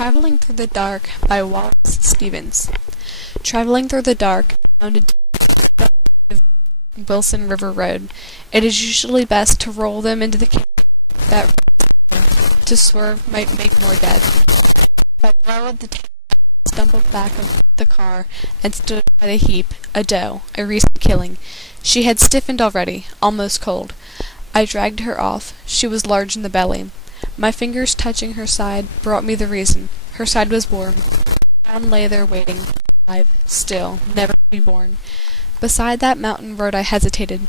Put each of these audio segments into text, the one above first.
Traveling Through the Dark by Wallace Stevens. Traveling through the dark, found a Wilson River Road. It is usually best to roll them into the canyon. That to swerve might make more dead. By the row of the tail, I stumbled back of the car and stood by the heap, a doe, a recent killing. She had stiffened already, almost cold. I dragged her off. She was large in the belly. My fingers touching her side brought me the reason. Her side was warm. Fawn lay there waiting, alive, still, never to be born. Beside that mountain road I hesitated.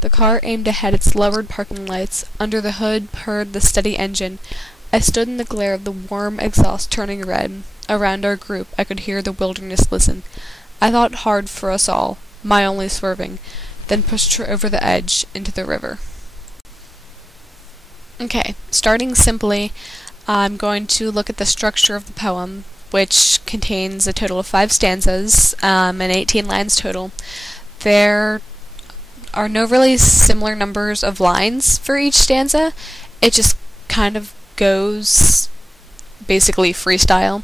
The car aimed ahead its lowered parking lights. Under the hood purred the steady engine. I stood in the glare of the warm exhaust turning red. Around our group I could hear the wilderness listen. I thought hard for us all, my only swerving, then pushed her over the edge into the river. Okay, starting simply, I'm going to look at the structure of the poem, which contains a total of 5 stanzas, and 18 lines total. There are no really similar numbers of lines for each stanza. It just kind of goes basically freestyle.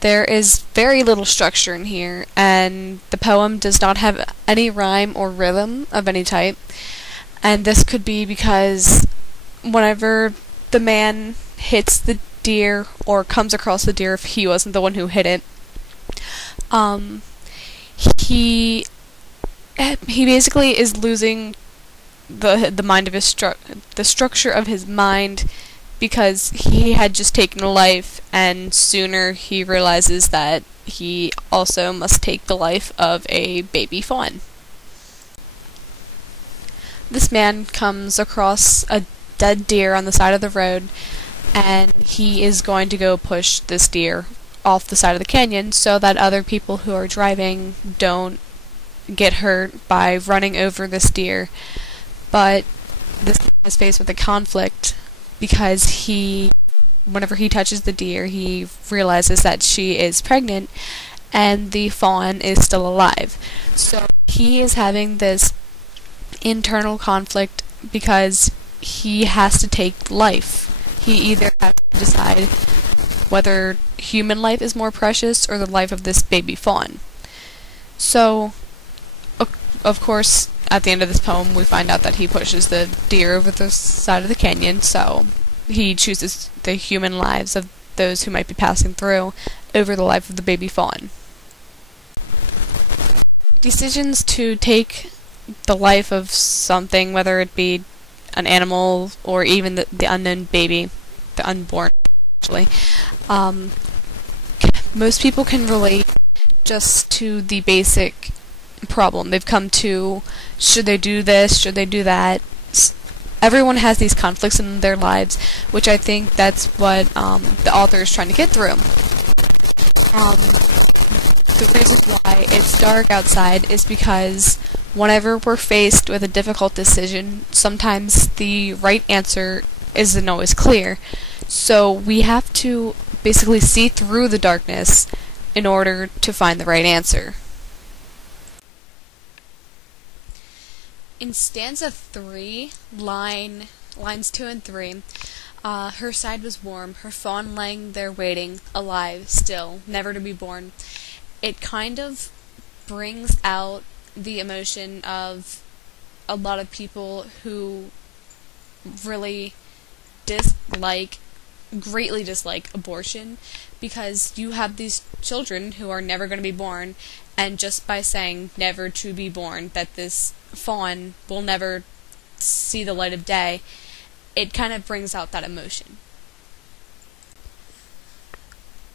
There is very little structure in here, and the poem does not have any rhyme or rhythm of any type. And this could be because whenever the man hits the deer or comes across the deer, if he wasn't the one who hit it, he basically is losing the mind of his the structure of his mind, because he had just taken a life, and sooner he realizes that he also must take the life of a baby fawn. This man comes across a dead deer on the side of the road, and he is going to go push this deer off the side of the canyon so that other people who are driving don't get hurt by running over this deer. But this man is faced with a conflict because whenever he touches the deer, he realizes that she is pregnant and the fawn is still alive. So he is having this internal conflict because he has to take life. He either has to decide whether human life is more precious or the life of this baby fawn. So, of course, at the end of this poem, we find out that he pushes the deer over the side of the canyon, so he chooses the human lives of those who might be passing through over the life of the baby fawn. Decisions to take the life of something, whether it be an animal or even the unknown baby, the unborn, actually, most people can relate just to the basic problem. They've come to, should they do this, should they do that? Everyone has these conflicts in their lives, which I think that's what the author is trying to get through. The reason why it's dark outside is because whenever we're faced with a difficult decision, sometimes the right answer isn't always clear. So we have to basically see through the darkness in order to find the right answer. In stanza 3, lines 2 and 3, her side was warm, her fawn lying there waiting, alive, still, never to be born. It kind of brings out the emotion of a lot of people who really greatly dislike abortion, because you have these children who are never going to be born, and just by saying never to be born, that this fawn will never see the light of day, it kind of brings out that emotion.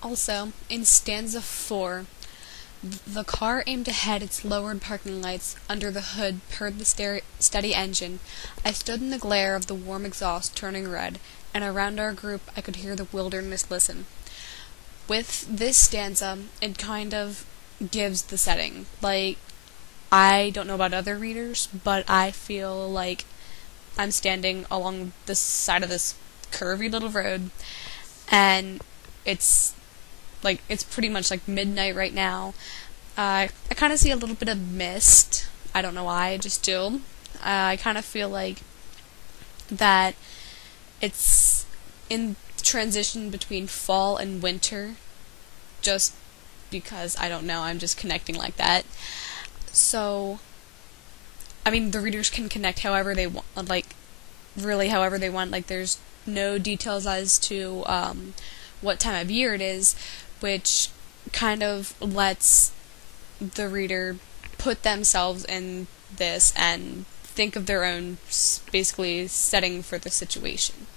Also, in stanza 4, the car aimed ahead its lowered parking lights. Under the hood purred the steady engine. I stood in the glare of the warm exhaust turning red, and around our group I could hear the wilderness listen. With this stanza, it kind of gives the setting. Like, I don't know about other readers, but I feel like I'm standing along the side of this curvy little road, and it's pretty much like midnight right now. I kind of see a little bit of mist. I don't know why, I just do. I kind of feel like that it's in transition between fall and winter, just because I don't know, I'm just connecting like that. So, I mean, the readers can connect however they want, like, really however they want. Like, there's no details as to what time of year it is, which kind of lets the reader put themselves in this and think of their own, basically, setting for the situation.